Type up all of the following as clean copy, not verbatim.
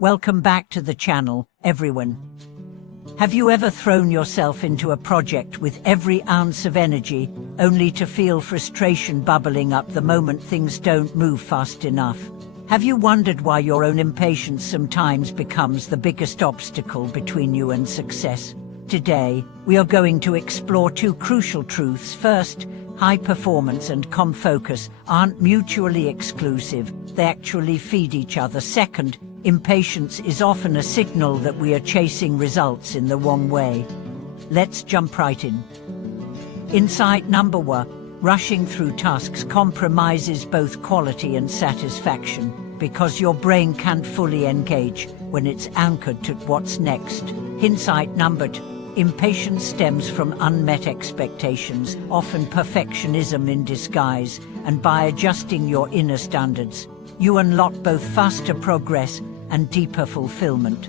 Welcome back to the channel, everyone. Have you ever thrown yourself into a project with every ounce of energy, only to feel frustration bubbling up the moment things don't move fast enough? Have you wondered why your own impatience sometimes becomes the biggest obstacle between you and success? Today, we are going to explore two crucial truths. First, high performance and calm focus aren't mutually exclusive, they actually feed each other. Second, impatience is often a signal that we are chasing results in the wrong way. Let's jump right in. Insight number 1. Rushing through tasks compromises both quality and satisfaction, because your brain can't fully engage when it's anchored to what's next. Insight number 2. Impatience stems from unmet expectations, often perfectionism in disguise, and by adjusting your inner standards, you unlock both faster progress and deeper fulfillment.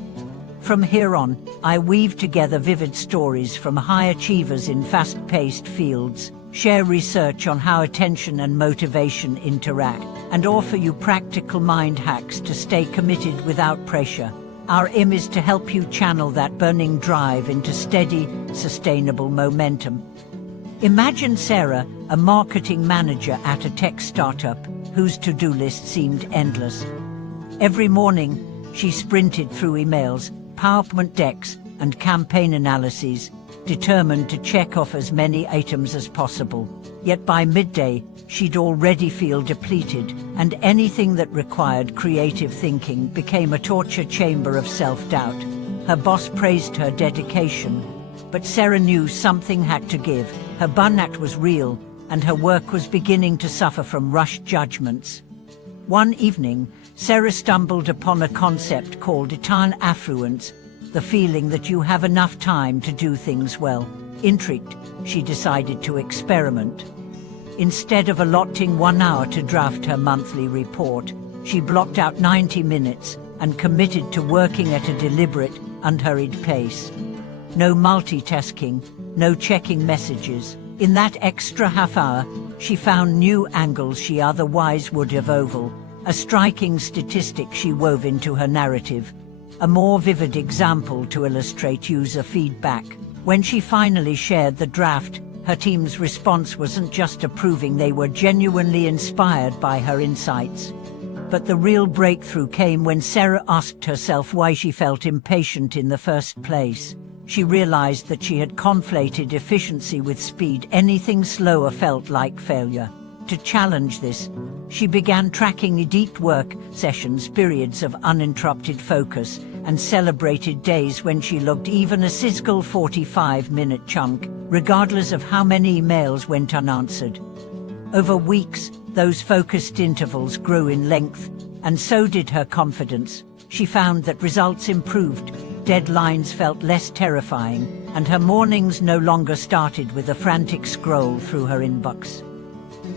From here on, I weave together vivid stories from high achievers in fast-paced fields, share research on how attention and motivation interact, and offer you practical mind hacks to stay committed without pressure. Our aim is to help you channel that burning drive into steady, sustainable momentum. Imagine Sarah, a marketing manager at a tech startup, whose to-do list seemed endless. Every morning, she sprinted through emails, PowerPoint decks, and campaign analyses, determined to check off as many items as possible. Yet by midday, she'd already feel depleted, and anything that required creative thinking became a torture chamber of self-doubt. Her boss praised her dedication, but Sarah knew something had to give. Her burnout was real, and her work was beginning to suffer from rushed judgments. One evening, Sarah stumbled upon a concept called eternal affluence, the feeling that you have enough time to do things well. Intrigued, she decided to experiment. Instead of allotting 1 hour to draft her monthly report, she blocked out 90 minutes and committed to working at a deliberate, unhurried pace. No multitasking, no checking messages. In that extra half hour, she found new angles she otherwise would have overlooked. A striking statistic she wove into her narrative, a more vivid example to illustrate user feedback. When she finally shared the draft, her team's response wasn't just approving, they were genuinely inspired by her insights. But the real breakthrough came when Sarah asked herself why she felt impatient in the first place. She realized that she had conflated efficiency with speed. Anything slower felt like failure. To challenge this, she began tracking deep work sessions, periods of uninterrupted focus, and celebrated days when she logged even a sizzle 45-minute chunk, regardless of how many emails went unanswered. Over weeks, those focused intervals grew in length, and so did her confidence. She found that results improved, deadlines felt less terrifying, and her mornings no longer started with a frantic scroll through her inbox.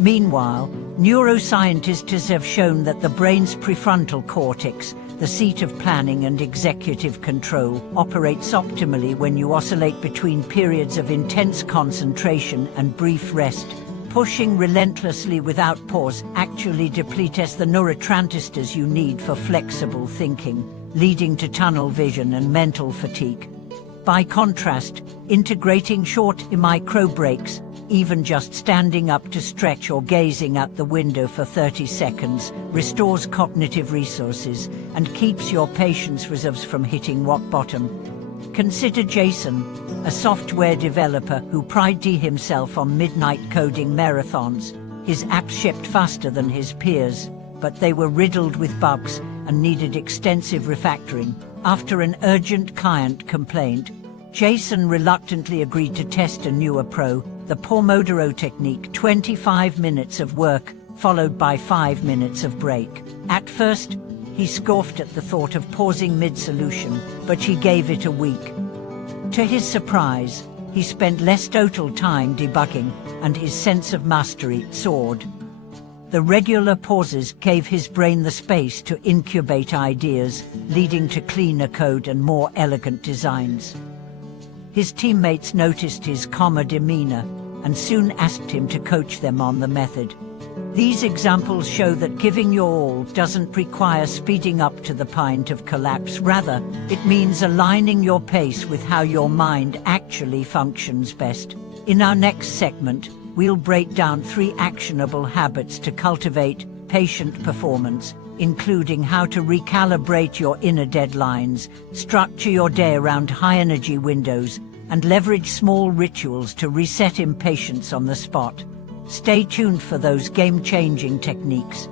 Meanwhile, neuroscientists have shown that the brain's prefrontal cortex, the seat of planning and executive control, operates optimally when you oscillate between periods of intense concentration and brief rest. Pushing relentlessly without pause actually depletes the neurotransmitters you need for flexible thinking, leading to tunnel vision and mental fatigue. By contrast, integrating short micro breaks, even just standing up to stretch or gazing out the window for 30 seconds, restores cognitive resources and keeps your patience reserves from hitting rock bottom. Consider Jason, a software developer who prided himself on midnight coding marathons. His apps shipped faster than his peers, but they were riddled with bugs and needed extensive refactoring. After an urgent client complained, Jason reluctantly agreed to test a newer the Pomodoro technique, 25 minutes of work, followed by 5 minutes of break. At first, he scoffed at the thought of pausing mid-solution, but he gave it a week. To his surprise, he spent less total time debugging, and his sense of mastery soared. The regular pauses gave his brain the space to incubate ideas, leading to cleaner code and more elegant designs. His teammates noticed his calmer demeanor and soon asked him to coach them on the method. These examples show that giving your all doesn't require speeding up to the point of collapse. Rather, it means aligning your pace with how your mind actually functions best. In our next segment, we'll break down 3 actionable habits to cultivate patient performance, including how to recalibrate your inner deadlines, structure your day around high-energy windows, and leverage small rituals to reset impatience on the spot. Stay tuned for those game-changing techniques.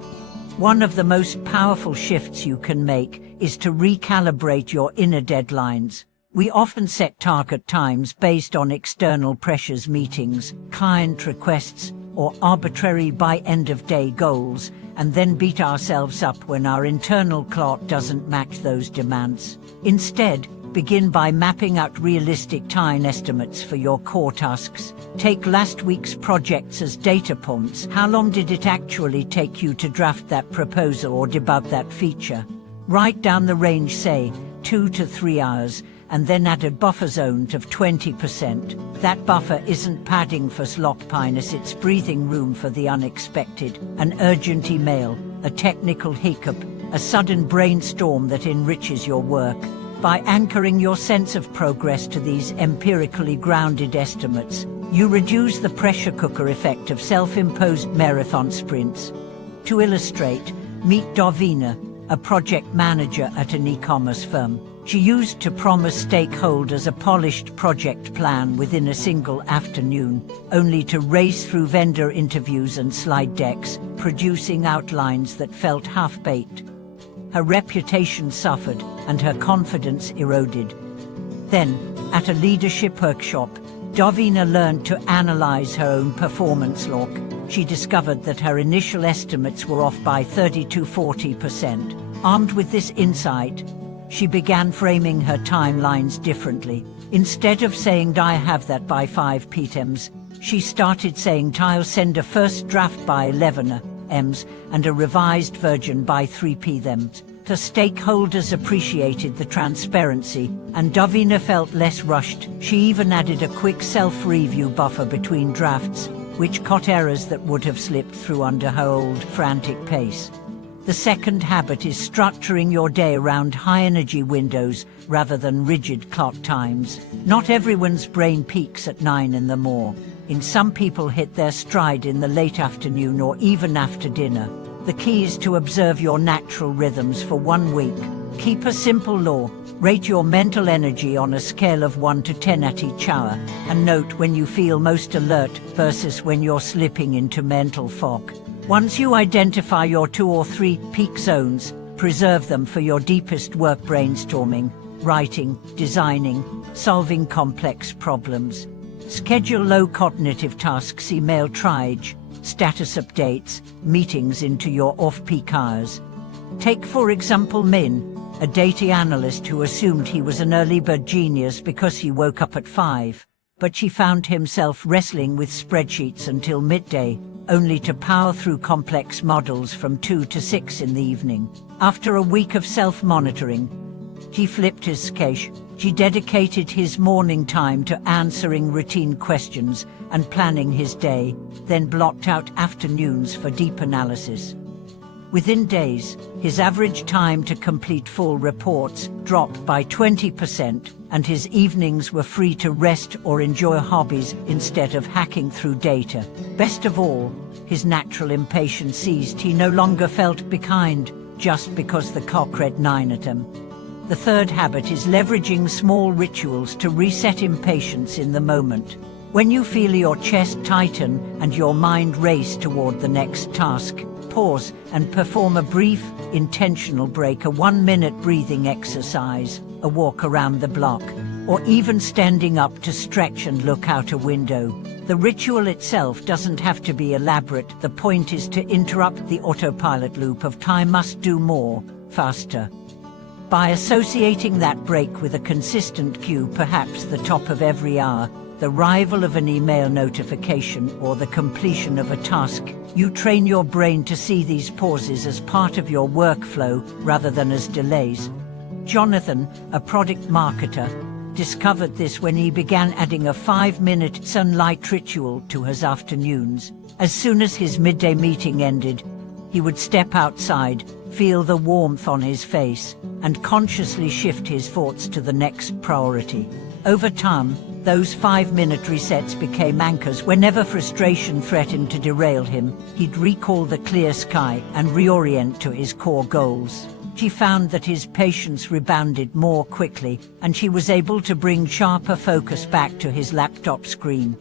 One of the most powerful shifts you can make is to recalibrate your inner deadlines. We often set target times based on external pressures, meetings, client requests, or arbitrary by-end-of-day goals, and then beat ourselves up when our internal clock doesn't match those demands. Instead, begin by mapping out realistic time estimates for your core tasks. Take last week's projects as data points. How long did it actually take you to draft that proposal or debug that feature? Write down the range, say 2 to 3 hours, and then add a buffer zone of 20%. That buffer isn't padding for sloppiness, it's breathing room for the unexpected. An urgent email, a technical hiccup, a sudden brainstorm that enriches your work. By anchoring your sense of progress to these empirically grounded estimates, you reduce the pressure cooker effect of self-imposed marathon sprints. To illustrate, meet Davina, a project manager at an e-commerce firm. She used to promise stakeholders a polished project plan within a single afternoon, only to race through vendor interviews and slide decks, producing outlines that felt half-baked. Her reputation suffered and her confidence eroded. Then, at a leadership workshop, Davina learned to analyze her own performance log. She discovered that her initial estimates were off by 30 to 40%. Armed with this insight, she began framing her timelines differently. Instead of saying, "I have that by 5 p.m," she started saying, "I'll send a first draft by 11 a.m. and a revised version by 3 p.m. The stakeholders appreciated the transparency, and Davina felt less rushed. She even added a quick self-review buffer between drafts, which caught errors that would have slipped through under her old frantic pace. The second habit is structuring your day around high-energy windows rather than rigid clock times. Not everyone's brain peaks at 9 in the morning. Some people hit their stride in the late afternoon or even after dinner. The key is to observe your natural rhythms for 1 week. Keep a simple law. Rate your mental energy on a scale of 1 to 10 at each hour, and note when you feel most alert versus when you're slipping into mental fog. Once you identify your 2 or 3 peak zones, preserve them for your deepest work: brainstorming, writing, designing, solving complex problems. Schedule low cognitive tasks, email triage, status updates, meetings into your off-peak hours. Take for example Min, a data analyst who assumed he was an early bird genius because he woke up at 5, but she found himself wrestling with spreadsheets until midday, only to power through complex models from 2 to 6 in the evening. After a week of self-monitoring, he flipped his schedule. He dedicated his morning time to answering routine questions and planning his day, then blocked out afternoons for deep analysis. Within days, his average time to complete full reports dropped by 20%, and his evenings were free to rest or enjoy hobbies instead of hacking through data. Best of all, his natural impatience ceased. He no longer felt behind just because the clock read 9 at him. The third habit is leveraging small rituals to reset impatience in the moment. When you feel your chest tighten and your mind race toward the next task, pause and perform a brief, intentional break, a 1-minute breathing exercise, a walk around the block, or even standing up to stretch and look out a window. The ritual itself doesn't have to be elaborate. The point is to interrupt the autopilot loop of "I must do more, faster." By associating that break with a consistent cue, perhaps the top of every hour, the arrival of an email notification, or the completion of a task, you train your brain to see these pauses as part of your workflow rather than as delays. Jonathan, a product marketer, discovered this when he began adding a 5-minute sunlight ritual to his afternoons. As soon as his midday meeting ended, he would step outside, feel the warmth on his face, and consciously shift his thoughts to the next priority. Over time, those 5-minute resets became anchors. Whenever frustration threatened to derail him, he'd recall the clear sky and reorient to his core goals. She found that his patience rebounded more quickly, and she was able to bring sharper focus back to his laptop screen.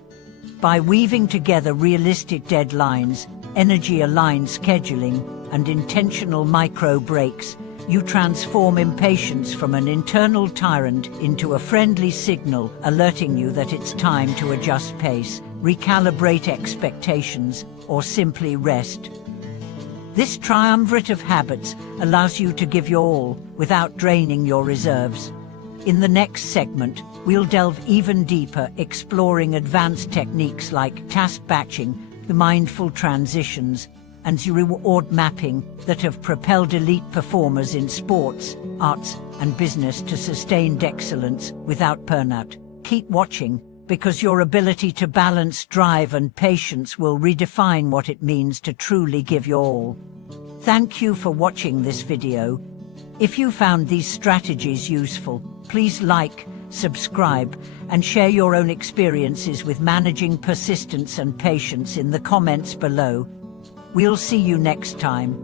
By weaving together realistic deadlines, energy-aligned scheduling, and intentional micro-breaks, you transform impatience from an internal tyrant into a friendly signal alerting you that it's time to adjust pace, recalibrate expectations, or simply rest. This triumvirate of habits allows you to give your all without draining your reserves. In the next segment, we'll delve even deeper, exploring advanced techniques like task batching, mindful transitions, and reward mapping that have propelled elite performers in sports, arts, and business to sustained excellence without burnout. Keep watching, because your ability to balance drive and patience will redefine what it means to truly give your all. Thank you for watching this video. If you found these strategies useful, please like, subscribe, and share your own experiences with managing persistence and patience in the comments below. We'll see you next time.